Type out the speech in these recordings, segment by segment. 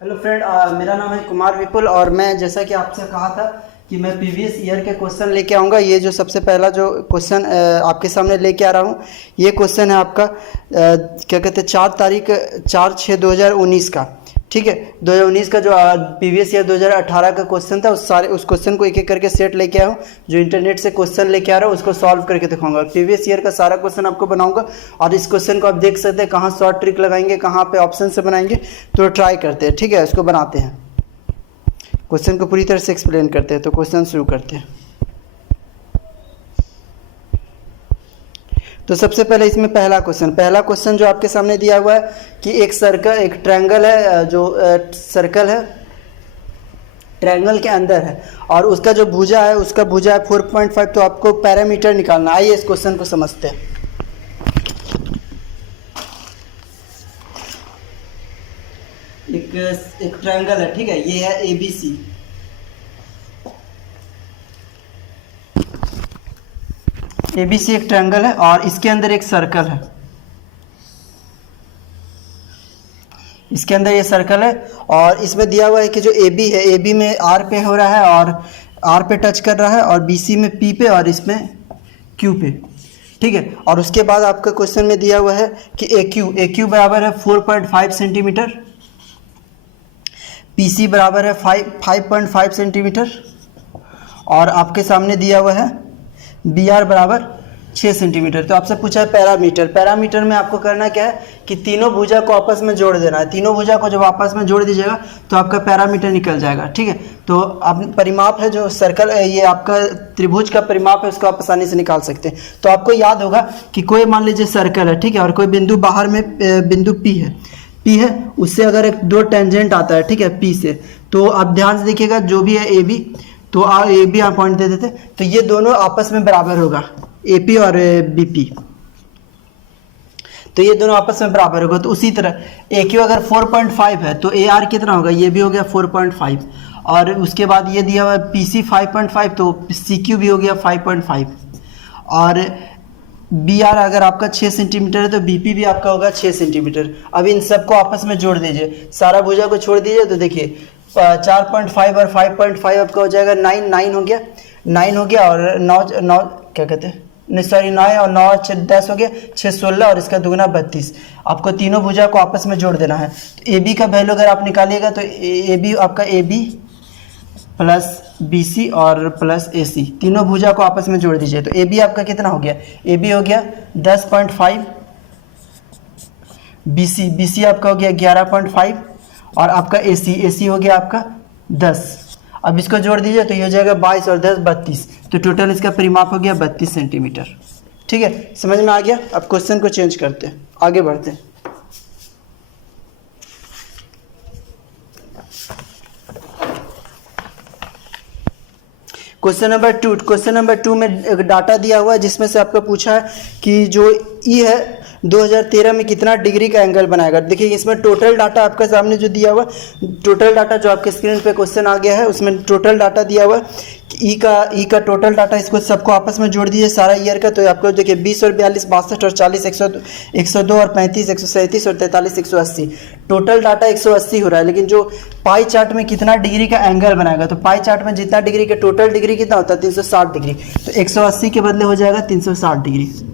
Hello friend, मेरा नाम है कुमार विपुल और मैं जैसा कि आपसे कहा था कि मैं प्रीवियस ईयर के क्वेश्चन लेके आऊँगा। ये जो सबसे पहला जो क्वेश्चन आपके सामने लेके आ रहा हूँ, ये क्वेश्चन है आपका क्या कहते हैं 4/6/2019 का। ठीक है, 2019 का जो प्रीवियस ईयर 2018 का क्वेश्चन था, उस क्वेश्चन को एक एक करके सेट लेके आया हूँ। जो इंटरनेट से क्वेश्चन लेके आ रहा हूँ उसको सॉल्व करके दिखाऊंगा। प्रीवियस ईयर का सारा क्वेश्चन आपको बनाऊंगा और इस क्वेश्चन को आप देख सकते हैं कहाँ शॉर्ट ट्रिक लगाएंगे, कहाँ पे ऑप्शन से बनाएंगे। तो ट्राई करते हैं, ठीक है, इसको बनाते हैं, क्वेश्चन को पूरी तरह से एक्सप्लेन करते हैं। तो क्वेश्चन शुरू करते हैं। तो सबसे पहले इसमें पहला क्वेश्चन जो आपके सामने दिया हुआ है कि एक ट्रायंगल है, जो सर्कल है, ट्रायंगल के अंदर है और उसका जो भुजा है 4.5। तो आपको पैरामीटर निकालना। आइए इस क्वेश्चन को समझते हैं। एक ट्रायंगल है, ठीक है, ये है ABC। ABC एक ट्रायंगल है और इसके अंदर एक सर्कल है। इसके अंदर ये सर्कल है और इसमें दिया हुआ है कि जो AB है, AB में R पे हो रहा है और R पे टच कर रहा है और BC में P पे और इसमें Q पे, ठीक है। और उसके बाद आपका क्वेश्चन में दिया हुआ है कि AQ बराबर है 4.5 सेंटीमीटर, PC बराबर है 5.5 सेंटीमीटर और आपके सामने दिया हुआ है BR बराबर 6 सेंटीमीटर। तो आपसे पूछा है पैरामीटर में आपको करना क्या है कि तीनों भुजा को आपस में जोड़ देना है। तीनों भुजा को जब आपस में जोड़ दीजिएगा तो आपका पैरामीटर निकल जाएगा, ठीक है। तो आप परिमाप है जो सर्कल, ये आपका त्रिभुज का परिमाप है, उसको आप आसानी से निकाल सकते हैं। तो आपको याद होगा कि कोई मान लीजिए सर्कल है, ठीक है, और कोई बिंदु बाहर में बिंदु P है, उससे अगर एक दो टेंजेंट आता है, ठीक है, P से, तो आप ध्यान से देखिएगा जो भी है AB, तो AB आप पॉइंट दे देते, तो ये दोनों आपस में बराबर होगा, AP और BP, तो ये दोनों आपस में बराबर होगा। तो उसी तरह AQ अगर 4.5 है तो AR कितना होगा, ये भी हो गया 4.5 और उसके बाद ये दिया हुआ है PC 5.5, तो CQ भी हो गया 5.5 और BR अगर आपका 6 सेंटीमीटर है तो BP भी आपका होगा 6 सेंटीमीटर। अब इन सबको आपस में जोड़ दीजिए, सारा भुजा को छोड़ दीजिए, तो देखिए 4.5 और 5.5 आपका हो जाएगा 9 हो गया और 9 क्या कहते हैं, नहीं सॉरी 9 और 9 10 हो गया, 6 16 और इसका दुगना 32। आपको तीनों भुजा को आपस में जोड़ देना है। तो AB का वैल्यू अगर आप निकालिएगा तो AB आपका AB प्लस BC और प्लस AC, तीनों भुजा को आपस में जोड़ दीजिए। तो AB आपका कितना हो गया, AB हो गया 10.5, BC आपका हो गया 11.5 और आपका AC हो गया आपका 10। अब इसको जोड़ दीजिए तो ये हो जाएगा 22 और 10 32, तो टोटल इसका परिमाप हो गया 32 सेंटीमीटर, ठीक है। समझ में आ गया। अब क्वेश्चन को चेंज करते हैं, आगे बढ़ते हैं। क्वेश्चन नंबर टू में एक डाटा दिया हुआ है जिसमें से आपको पूछा है कि जो E है 2013 में कितना डिग्री का एंगल बनाएगा। देखिए इसमें टोटल डाटा आपके सामने जो दिया हुआ, टोटल डाटा जो आपके स्क्रीन पे क्वेश्चन आ गया है उसमें टोटल डाटा दिया हुआ है कि ई का टोटल डाटा, इसको सबको आपस में जोड़ दीजिए सारा ईयर का। तो आपको देखिए 20 और 42 62 और 40 102 और 35 137 और 43 180, टोटल डाटा 180 हो रहा है। लेकिन जो पाई चार्ट में कितना डिग्री का एंगल बनाएगा, तो पाई चार्ट में जितना डिग्री का टोटल डिग्री कितना होता है 360 डिग्री, तो 180 के बदले हो जाएगा 360 डिग्री।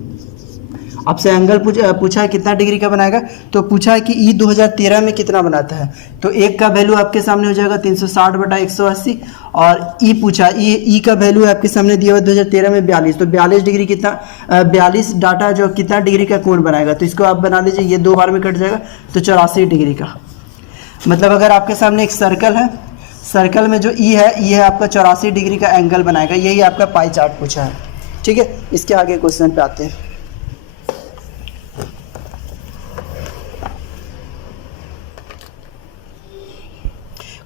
आपसे एंगल पूछा है कितना डिग्री का बनाएगा, तो पूछा है कि E 2013 में कितना बनाता है, तो एक का वैल्यू आपके सामने हो जाएगा 360/180 और E पूछा E का वैल्यू आपके सामने दिया हुआ 2013 में 42, तो 42 डिग्री कितना 42 डाटा जो कितना डिग्री का कोण बनाएगा, तो इसको आप बना लीजिए, ये 2 बार में कट जाएगा तो 84 डिग्री का। मतलब अगर आपके सामने एक सर्कल है, सर्कल में जो E है आपका 84 डिग्री का एंगल बनाएगा। यही आपका पाई चार्ट पूछा है, ठीक है। इसके आगे क्वेश्चन पे आते हैं।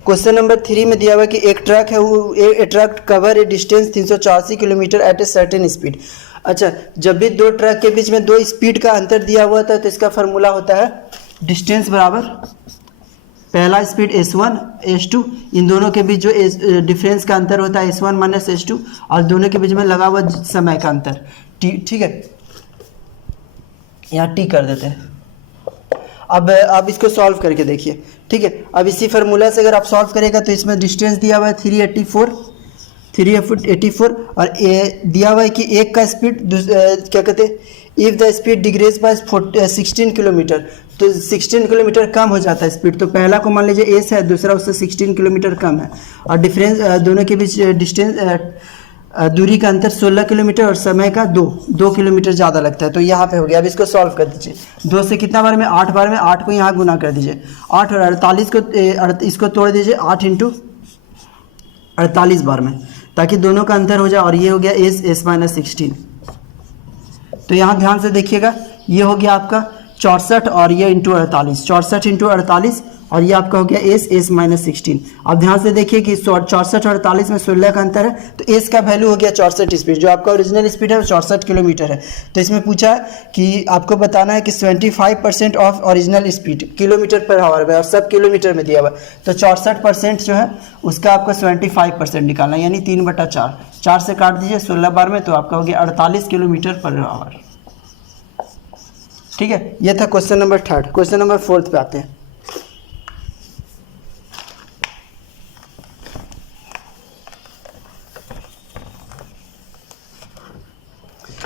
क्वेश्चन नंबर 3 में दिया हुआ है कि एक ट्रक है, a truck cover a distance 384 kilometre at a certain speed. अच्छा, जब भी दो ट्रक के बीच में दो स्पीड का अंतर दिया हुआ था तो इसका फार्मूला होता है डिस्टेंस बराबर पहला स्पीड S1 S2, इन दोनों के बीच जो डिफरेंस का अंतर होता है S1 माइनस S2 और दोनों के बीच में लगा हुआ समय का अंतर T, ठीक है, यहाँ T कर देते हैं। अब इसको सॉल्व करके देखिए, ठीक है। अब इसी फार्मूला से अगर आप सॉल्व करेगा तो इसमें डिस्टेंस दिया हुआ है 384 और ए दिया हुआ है कि एक का स्पीड क्या कहते हैं, if the speed decrease by 16 kilometre, तो 16 किलोमीटर कम हो जाता है स्पीड। तो पहला को मान लीजिए एस है, दूसरा उससे 16 किलोमीटर कम है, और डिफरेंस दोनों के बीच डिस्टेंस दूरी का अंतर 16 किलोमीटर और समय का 2 किलोमीटर ज़्यादा लगता है। तो यहाँ पे हो गया। अब इसको सॉल्व कर दीजिए। 2 से कितना बार में, 8 बार में, 8 को यहाँ गुना कर दीजिए, 8 और 48 को इसको तोड़ दीजिए 8 इंटू 48 बार में, ताकि दोनों का अंतर हो जाए। और ये हो गया एस माइनस 16। तो यहाँ ध्यान से देखिएगा, ये हो गया आपका 64 और ये इंटू 48, 64 इंटू 48 और ये आपका हो गया एस माइनस 16। अब ध्यान से देखिए कि 64 और 48 में 16 का अंतर है, तो एस का वैल्यू हो गया 64 स्पीड, जो आपका ओरिजिनल स्पीड है वो 64 किलोमीटर है। तो इसमें पूछा है कि आपको बताना है कि 25% of original speed kilometre per hour में, और सब किलोमीटर में दिया हुआ है। तो 64% जो है उसका आपको 25% निकालना है, यानी 3/4, 4 से काट दीजिए 16 बार में, तो आपका हो गया 48 किलोमीटर पर आवर। ठीक है, ये था क्वेश्चन नंबर 3। क्वेश्चन नंबर 4 पे आते हैं।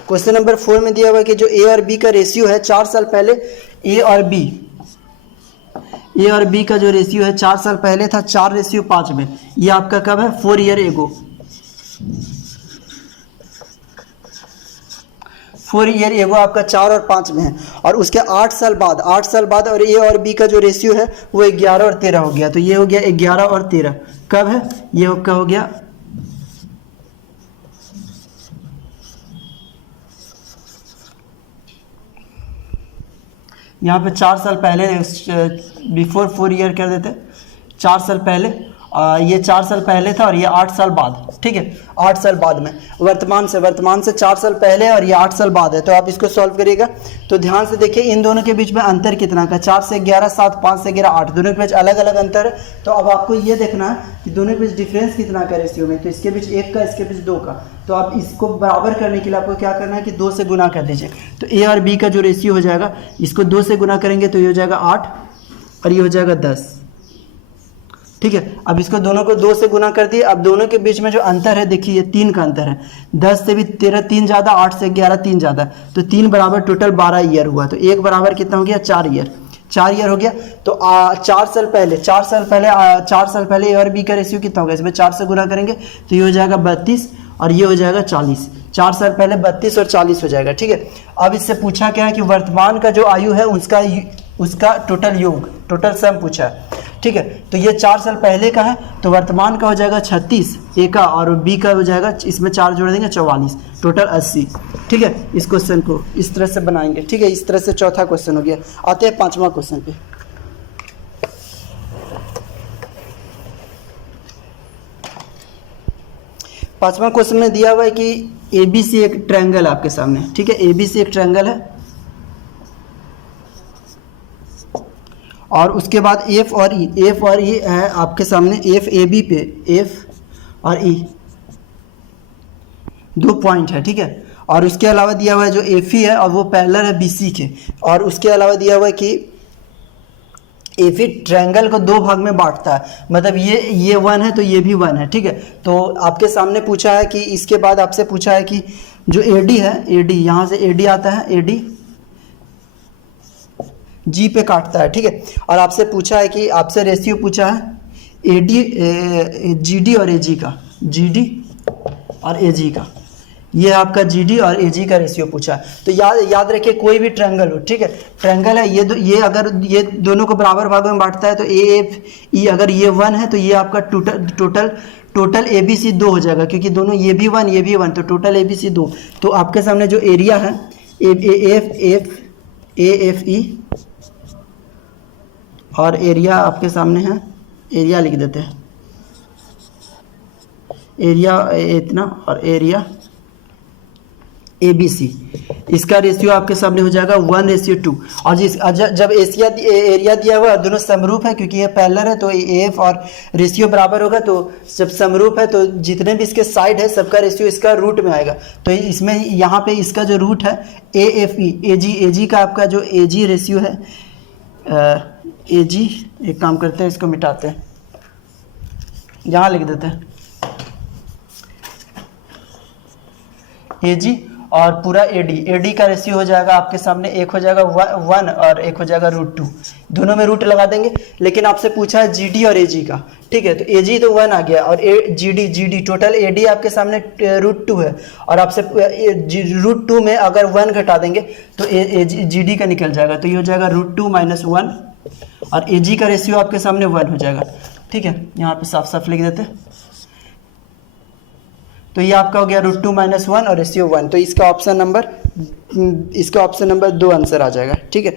क्वेश्चन नंबर 4 में दिया हुआ है कि जो ए और बी का रेशियो है 4 साल पहले, ए और बी का जो रेशियो है 4 साल पहले था 4:5 में। ये आपका कब है, 4 ईयर एगो, 4 ईयर एगो आपका 4 और 5 में है। और उसके 8 साल बाद और ए और बी का जो रेशियो है वो 11 और 13 हो गया। तो ये हो गया 11 और 13, कब है, ये कब हो गया, यहाँ पे 4 साल पहले, बिफोर 4 ईयर कर देते, 4 साल पहले, ये 4 साल पहले था और ये 8 साल बाद। ठीक है, 8 साल बाद में, वर्तमान से 4 साल पहले और ये 8 साल बाद है। तो आप इसको सॉल्व करिएगा। तो ध्यान से देखिए इन दोनों के बीच में अंतर कितना का, 4 से 11 7, 5 से 11 8, दोनों के बीच अलग अलग अंतर है। तो अब आपको ये देखना है कि दोनों के बीच डिफरेंस कितना का रेशियो में। तो इसके बीच 1 का, इसके बीच 2 का। तो आप इसको बराबर करने के लिए आपको क्या करना है कि 2 से गुना कर दीजिए। तो ए और बी का जो रेशियो हो जाएगा, इसको 2 से गुना करेंगे तो ये हो जाएगा 8 और ये हो जाएगा 10। ठीक है, अब इसको दोनों को 2 से गुना कर दिए। अब दोनों के बीच में जो अंतर है देखिए, ये 3 का अंतर है। 10 से भी 13 3 ज़्यादा, 8 से 11 3 ज़्यादा, तो 3 बराबर टोटल 12 ईयर हुआ। तो 1 बराबर कितना हो गया, 4 ईयर, 4 ईयर हो गया। तो 4 साल पहले ए और बी का रेशियो कितना होगा, इसमें 4 से गुना करेंगे तो ये हो जाएगा 32 और ये हो जाएगा 40। 4 साल पहले 32 और 40 हो जाएगा। ठीक है, अब इससे पूछा क्या है कि वर्तमान का जो आयु है उसका टोटल योग, टोटल सम पूछा है। ठीक है, तो ये 4 साल पहले का है, तो वर्तमान का हो जाएगा 36 ए का, और बी का हो जाएगा, इसमें 4 जोड़ देंगे 44, टोटल 80। ठीक है, इस क्वेश्चन को इस तरह से बनाएंगे। ठीक है, इस तरह से चौथा क्वेश्चन हो गया। आते हैं 5वां क्वेश्चन पे। पांचवा क्वेश्चन में दिया हुआ है कि ABC एक ट्रायंगल है आपके सामने। ठीक है, ABC एक ट्रायंगल है और उसके बाद F और E है आपके सामने। FAB पे F और E 2 पॉइंट है। ठीक है, और उसके अलावा दिया हुआ है जो FE है और वो पैरेलल है BC के। और उसके अलावा दिया हुआ है कि FE ट्रायंगल को 2 भाग में बांटता है, मतलब ये 1 है तो ये भी 1 है। ठीक है, तो आपके सामने पूछा है कि इसके बाद आपसे पूछा है कि जो AD है, AD यहाँ से AD आता है, AD G पे काटता है। ठीक है, और आपसे पूछा है कि आपसे रेशियो पूछा है GD और AG का, GD और AG का, ये आपका GD और AG का रेशियो पूछा है। तो याद रखिए कोई भी ट्रायंगल हो, ठीक है, ट्रायंगल है ये अगर ये दोनों को बराबर भागों में बांटता है तो AFE, अगर ये 1 है तो ये आपका टोटल ABC 2 हो जाएगा, क्योंकि दोनों ये भी 1 ये भी 1, तो टोटल ABC 2। तो आपके सामने जो एरिया है AFE और एरिया आपके सामने है, एरिया लिख देते हैं, एरिया इतना और एरिया ABC, इसका रेशियो आपके सामने हो जाएगा 1:2। और जब एरिया दिया हुआ दोनों समरूप है, क्योंकि ये पैरेलल है तो AF और रेशियो बराबर होगा। तो जब समरूप है तो जितने भी इसके साइड है सबका रेशियो इसका रूट में आएगा। तो इसमें यहाँ पे इसका जो रूट है AFE AG का आपका जो AG रेशियो है ए जी, एक काम करते हैं, इसको मिटाते हैं, यहाँ लिख देते हैं ए जी, और पूरा ए डी का रेशियो हो जाएगा आपके सामने, एक हो जाएगा 1 और एक हो जाएगा √2, दोनों में रूट लगा देंगे। लेकिन आपसे पूछा है जी डी और ए जी का, ठीक है, तो ए जी तो 1 आ गया, और G D total A D आपके सामने √2 है, और आपसे √2 में अगर 1 घटा देंगे तो जी डी का निकल जाएगा, तो ये हो जाएगा √2 - 1, और ए जी का रेशियो आपके सामने 1 हो जाएगा, ठीक है, यहाँ पे साफ साफ लिख देते हैं। तो ये आपका हो गया √2 - 1 और रेशियो 1, तो इसका ऑप्शन नंबर 2 आंसर आ जाएगा, ठीक है।